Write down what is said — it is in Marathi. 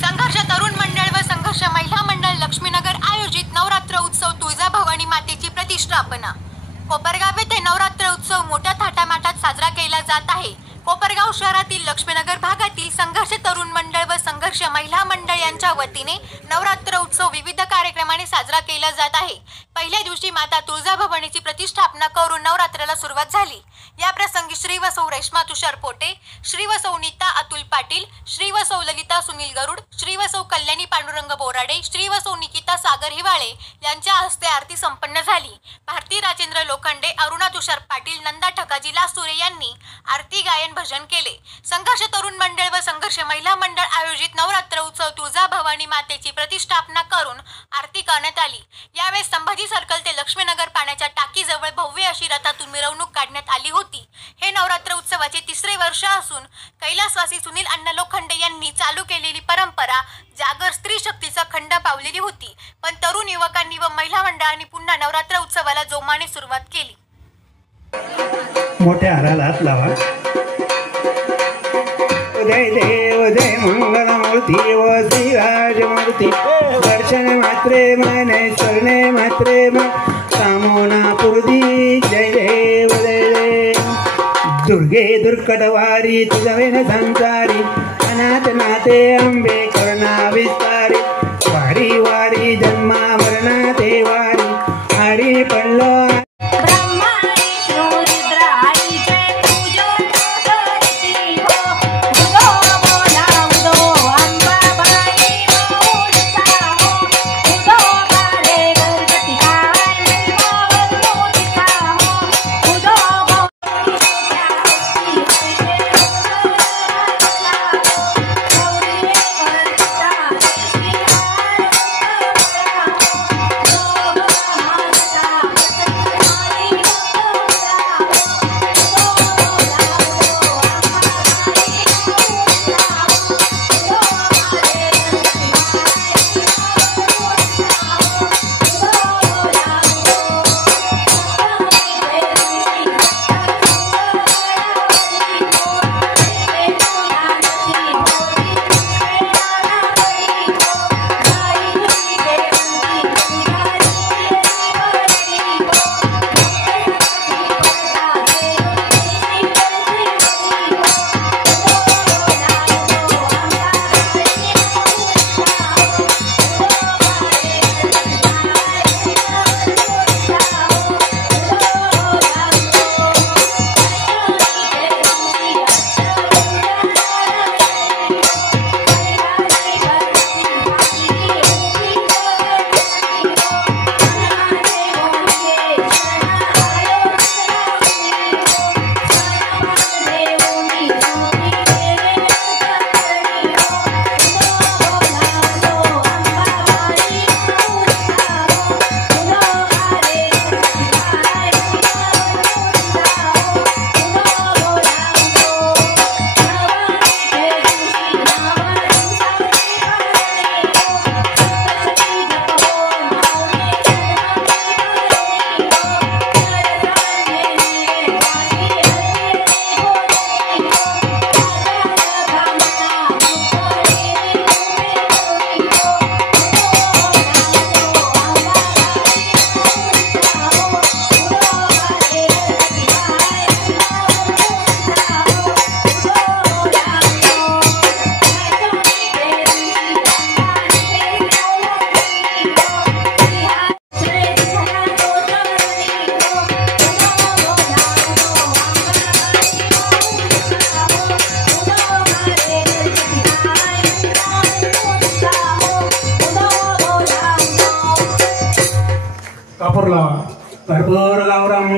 संघर्ष तरुण मंडळ व संघर्ष महिला मंडळ लक्ष्मीनगर आयोजित नवरात्र उत्सव तुळजाभवानी मातेची प्रतिष्ठापना। कोपरगाव येथे नवरात्र उत्सव मोठ्या थाटामाटात साजरा केला जात आहे। कोपरगाव शहरातील लक्ष्मीनगर भागातील संघर्ष तरुण मंडळ व संघर्ष महिला मंडळ यांच्या वतीने नवरात्र उत्सव विविध कार्यक्रमाने साजरा केला जात आहे। पहिल्या दिवशी माता तुळजाभवानीची प्रतिष्ठापना करून नवरात्राला सुरुवात झाली। या प्रसंगी श्री व सौ रेश्मा तुषार पोटे, श्री व सौ नीता अतुल पाटील, श्री व सौ ललिता सुनील गरुड, श्री व सौ कल्याणी पांडुरंग बोराडे, श्री व सौ निकिता सागर हिवाळे यांच्या हस्ते आरती संपन्न झाली। भारती राजेंद्र लोखंडे, अरुणा तुषार पाटील, नंदा ठकाजी लासुरे यांनी आरती गायन भजन केले। संघर्ष तरुण मंडळ व संघर्ष महिला मंडळ आयोजित नवरात्र उत्सव तुळजाभवानी मातेची प्रतिष्ठापना करून आरती करण्यात आली। यावेळी संभाजी सर्कल ते लक्ष्मीनगर पाण्याच्या टाकीजवळ भव्य अशी रथातून मिरवणूक काढण्यात आली होती। हे नवरात्र उत्सवाचे तिसरे वर्ष असून कैलासवासी सुनील अण्णा लोखंडे यांनी चालू केलेली परंपरा जागर स्त्री शक्तीचा खंड पावलेली होती। पण तरुण युवकांनी व महिला मंडळांनी पुन्हा नवरात्र उत्सवाला जोमाने सुरुवात केली। मोठ्या हाराला हात लावा। जय देव जय मंगलमूर्ती व श्रीराजमूर्ती दर्शन मात्रे मन स्वर्णे मात्रे मन सामोना पुरदी जय देव जय देव। दुर्गे दुर्कटवारी तुझवेन संसारी अनाथ नाते अंबे करुणा विस्तारी वारी वारी जन्मा मरणा ते वारी हरी पडलो। भरपूर गावराम